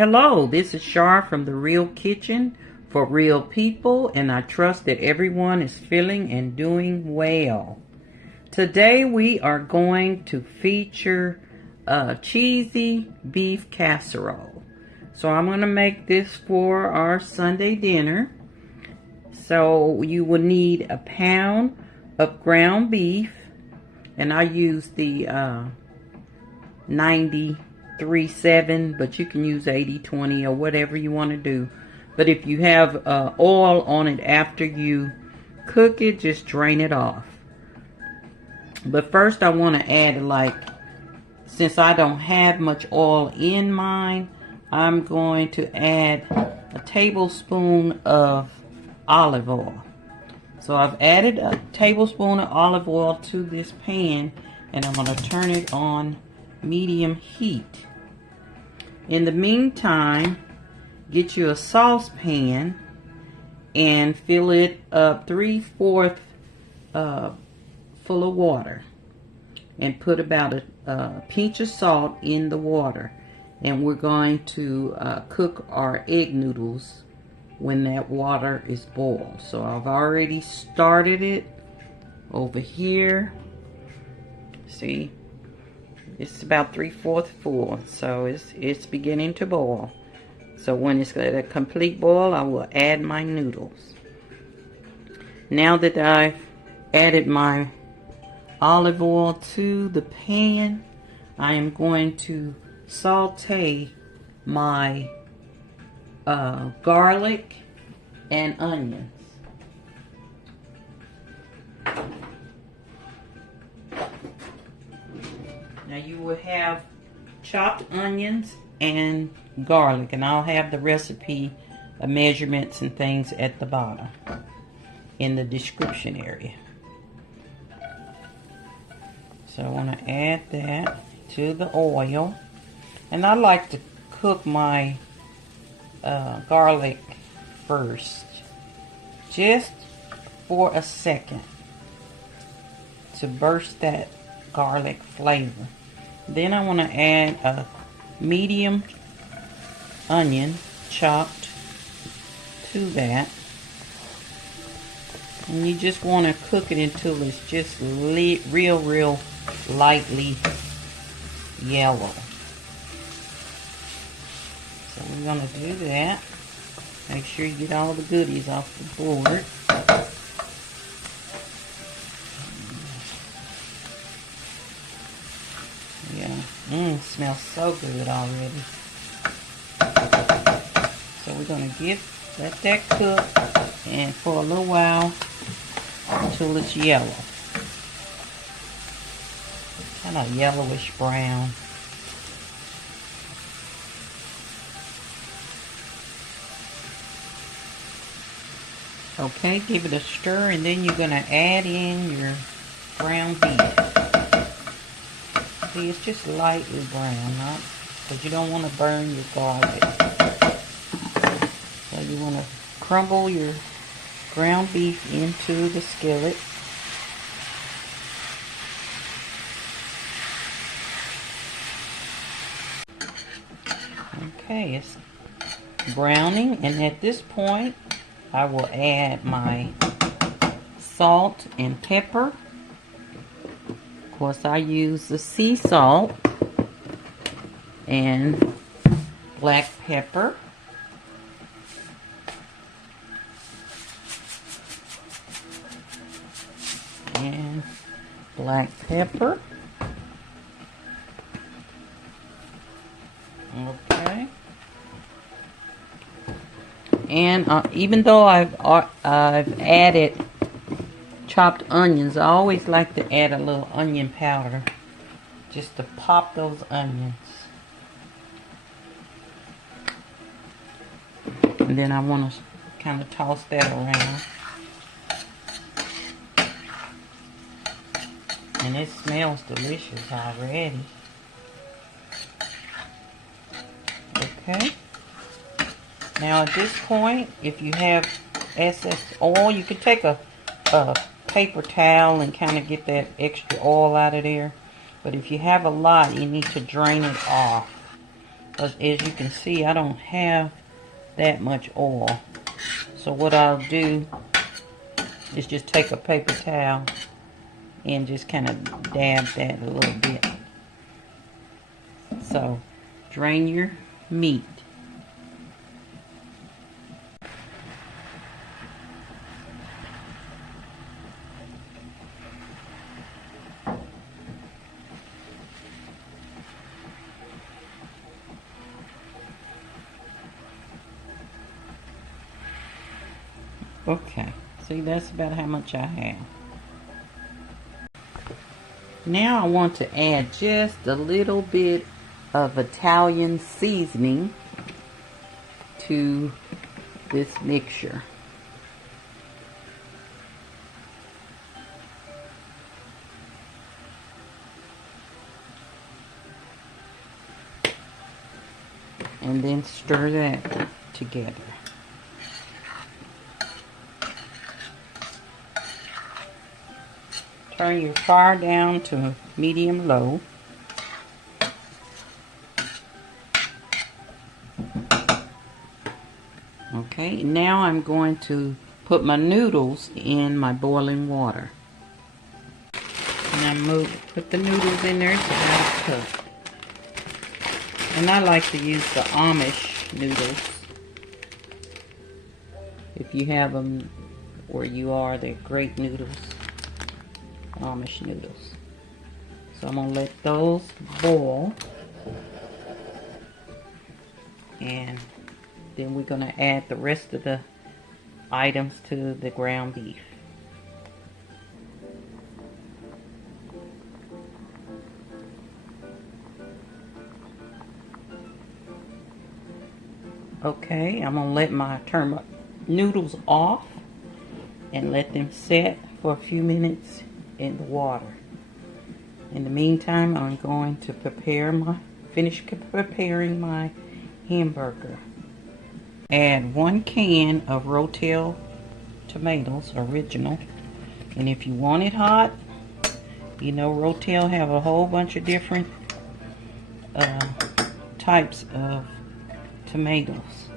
Hello, this is Shar from The Real Kitchen for Real People, and I trust that everyone is feeling and doing well. Today we are going to feature a cheesy beef casserole. So I'm going to make this for our Sunday dinner. So you will need a pound of ground beef, and I use the 93.7, but you can use 80/20 or whatever you want to do. But if you have oil on it after you cook it, just drain it off. But first I want to add, since I don't have much oil in mine, I'm going to add a tablespoon of olive oil. So I've added a tablespoon of olive oil to this pan, and I'm going to turn it on medium heat. In the meantime, get you a saucepan and fill it up 3/4 full of water, and put about a pinch of salt in the water, and we're going to cook our egg noodles when that water is boiled. So I've already started it over here. See, it's about 3/4 full, so it's beginning to boil. So when it's at a complete boil, I will add my noodles. Now that I've added my olive oil to the pan, I am going to saute my garlic and onions. Now you will have chopped onions and garlic, and I'll have the recipe, measurements and things at the bottom in the description area. So I want to add that to the oil, and I like to cook my garlic first, just for a second, to burst that garlic flavor. Then I want to add a medium onion chopped to that, and you just want to cook it until it's just real lightly yellow. So we're going to do that. Make sure you get all the goodies off the board. Yeah, smells so good already. So we're going to let that cook and for a little while until it's yellow. Kind of yellowish brown. Okay, give it a stir, and then you're going to add in your ground beef. See, it's just lightly brown, not because you don't want to burn your garlic. So you want to crumble your ground beef into the skillet. Okay, it's browning, and at this point I will add my salt and pepper. Of course, I use the sea salt and black pepper. And black pepper. Okay. And even though I've added chopped onions, I always like to add a little onion powder just to pop those onions. And then I want to kind of toss that around. And it smells delicious already. Okay. Now at this point, if you have excess oil, you can take a paper towel and kind of get that extra oil out of there. But if you have a lot, you need to drain it off. But as you can see, I don't have that much oil. So what I'll do is just take a paper towel and just kind of dab that a little bit. So drain your meat. Okay, see, that's about how much I have. Now I want to add just a little bit of Italian seasoning to this mixture. And then stir that together. Turn your fire down to medium low. Okay, now I'm going to put my noodles in my boiling water. And I put the noodles in there, it's about a cup. And I like to use the Amish noodles. If you have them where you are, they're great noodles. Amish noodles. So I'm going to let those boil. And then we're going to add the rest of the items to the ground beef. Okay, I'm going to turn my noodles off and let them set for a few minutes in the water. In the meantime, I'm going to finish preparing my hamburger. Add 1 can of Rotel Tomatoes, original. And if you want it hot, you know Rotel have a whole bunch of different types of tomatoes.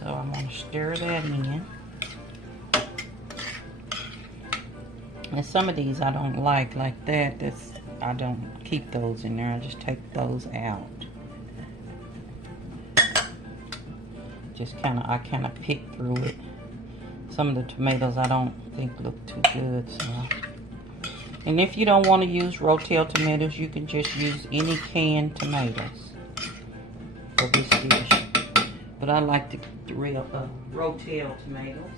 So I'm going to stir that in. And some of these I don't like that. I don't keep those in there. I just take those out. I kind of pick through it. Some of the tomatoes I don't think look too good. So. And if you don't want to use Rotel tomatoes, you can just use any canned tomatoes for this dish. But I like the real Rotel tomatoes.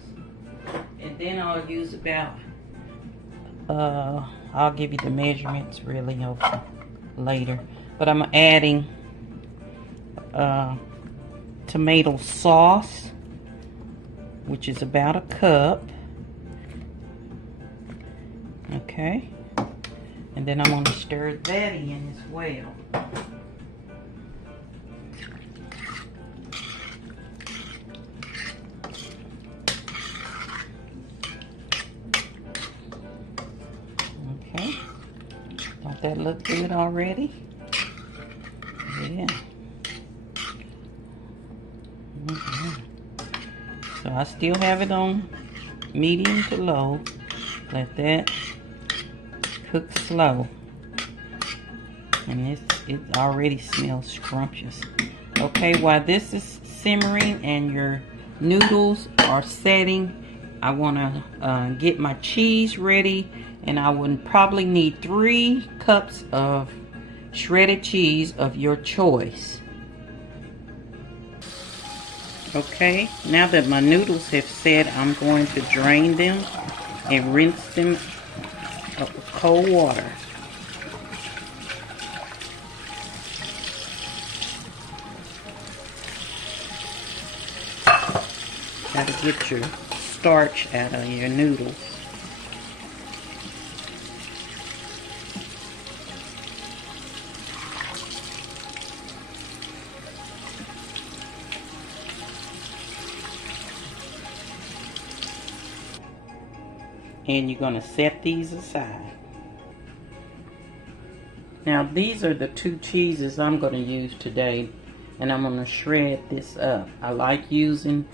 And then I'll use about, I'll give you the measurements really later. But I'm adding tomato sauce, which is about a cup. Okay. And then I'm going to stir that in as well. Okay. Don't that look good already? Yeah. So I still have it on medium to low. Let that cook slow. And it already smells scrumptious. Okay, while this is simmering and your noodles are setting, I want to get my cheese ready. And I would probably need 3 cups of shredded cheese of your choice. Okay, now that my noodles have set, I'm going to drain them and rinse them with cold water. Got to get your starch out of your noodles. And you're going to set these aside. Now these are the 2 cheeses I'm going to use today, and I'm going to shred this up. I like using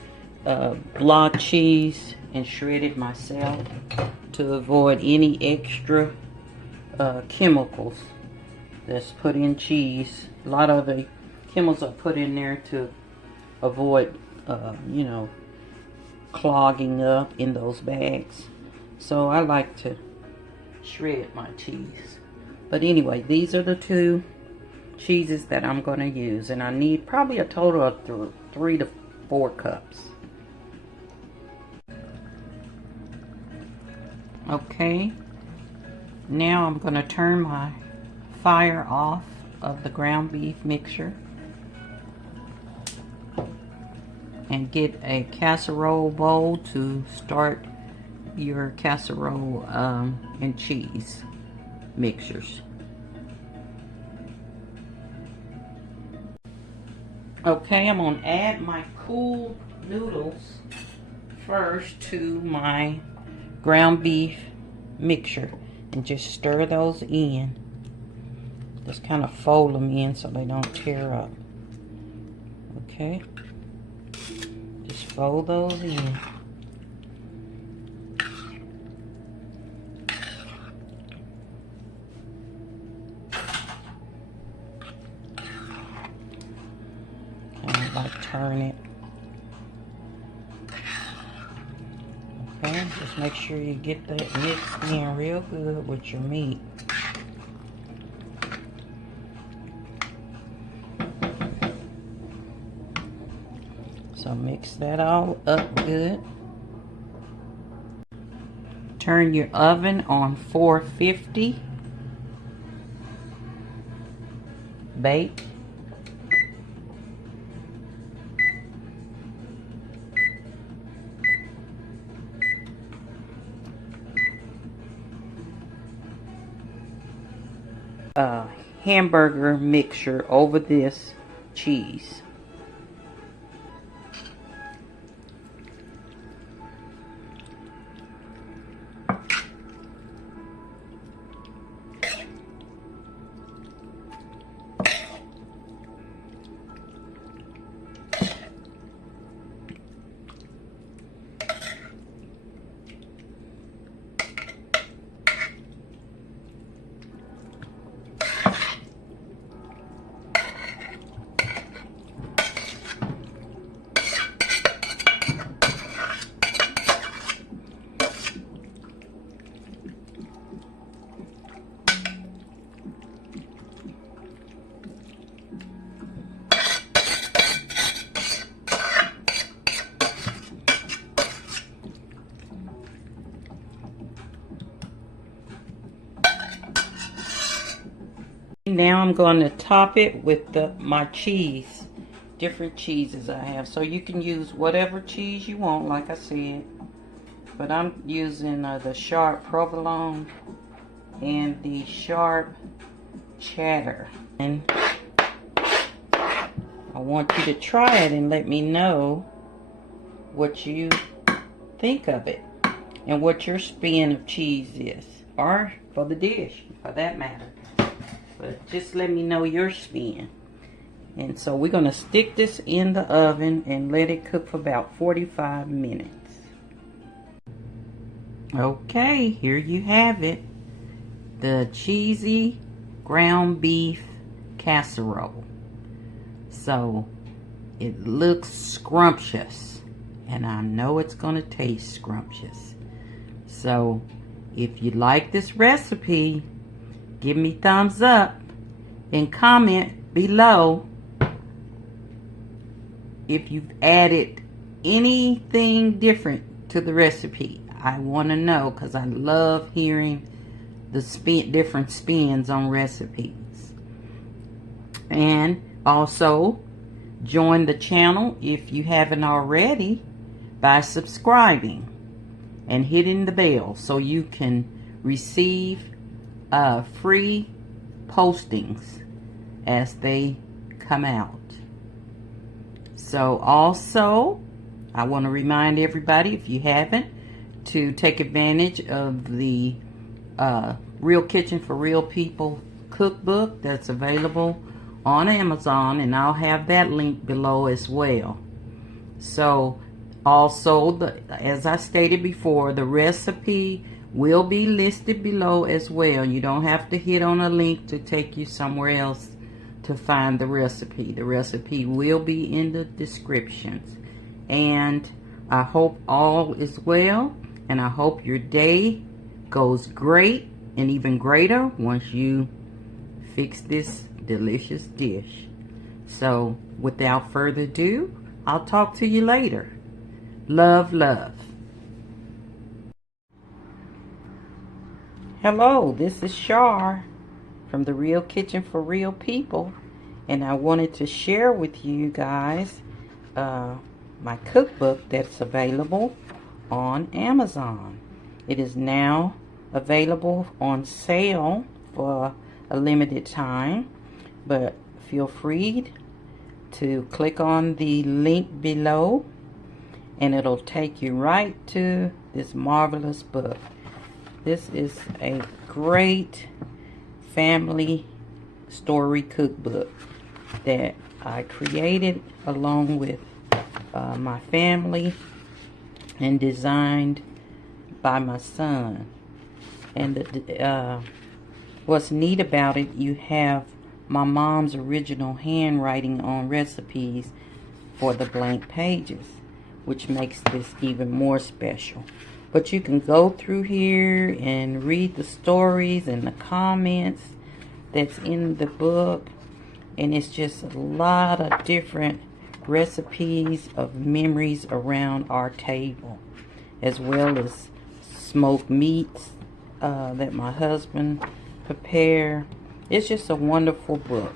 block cheese and shred it myself to avoid any extra chemicals that's put in cheese. A lot of the chemicals are put in there to avoid you know, clogging up in those bags. So I like to shred my cheese. But anyway, these are the 2 cheeses that I'm going to use, and I need probably a total of 3 to 4 cups. Okay, now I'm going to turn my fire off of the ground beef mixture and get a casserole bowl to start your casserole and cheese mixtures. Okay, I'm going to add my cool noodles first to my ground beef mixture and just stir those in. Just kind of fold them in so they don't tear up. Okay, just fold those in. Turn it. Okay, just make sure you get that mixed in real good with your meat. So mix that all up good. Turn your oven on 450. Bake. Hamburger mixture over this cheese. Now I'm going to top it with my cheese, different cheeses I have. So you can use whatever cheese you want, like I said. But I'm using the sharp provolone and the sharp cheddar. And I want you to try it and let me know what you think of it and what your spin of cheese is, or for the dish, for that matter. But just let me know your spin. And so we're going to stick this in the oven and let it cook for about 45 minutes. Okay, here you have it. The cheesy ground beef casserole. So it looks scrumptious, and I know it's going to taste scrumptious. So if you like this recipe, give me thumbs up and comment below if you've added anything different to the recipe. I want to know, because I love hearing the different spins on recipes. And also join the channel if you haven't already by subscribing and hitting the bell so you can receive free postings as they come out. So also, I want to remind everybody, if you haven't, to take advantage of the Real Kitchen for Real People cookbook that's available on Amazon, and I'll have that link below as well. So also, as I stated before, the recipe will be listed below as well. You don't have to hit on a link to take you somewhere else to find the recipe. The recipe will be in the descriptions. And I hope all is well, and I hope your day goes great and even greater once you fix this delicious dish. So without further ado, I'll talk to you later. Love, love. Hello, this is Shar from The Real Kitchen for Real People, and I wanted to share with you guys my cookbook that's available on Amazon. It is now available on sale for a limited time, but feel free to click on the link below and it'll take you right to this marvelous book. This is a great family story cookbook that I created along with my family and designed by my son. And what's neat about it, you have my mom's original handwriting on recipes for the blank pages, which makes this even more special. But you can go through here and read the stories and the comments that's in the book, and it's just a lot of different recipes of memories around our table, as well as smoked meats that my husband prepared. It's just a wonderful book,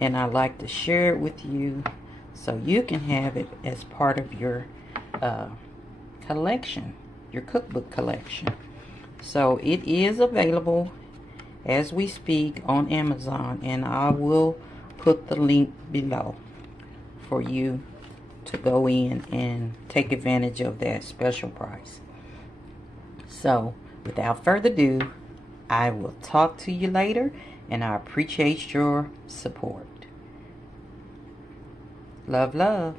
and I like to share it with you so you can have it as part of your collection, your cookbook collection. So it is available as we speak on Amazon, and I will put the link below for you to go in and take advantage of that special price. So without further ado, I will talk to you later, and I appreciate your support. Love, love.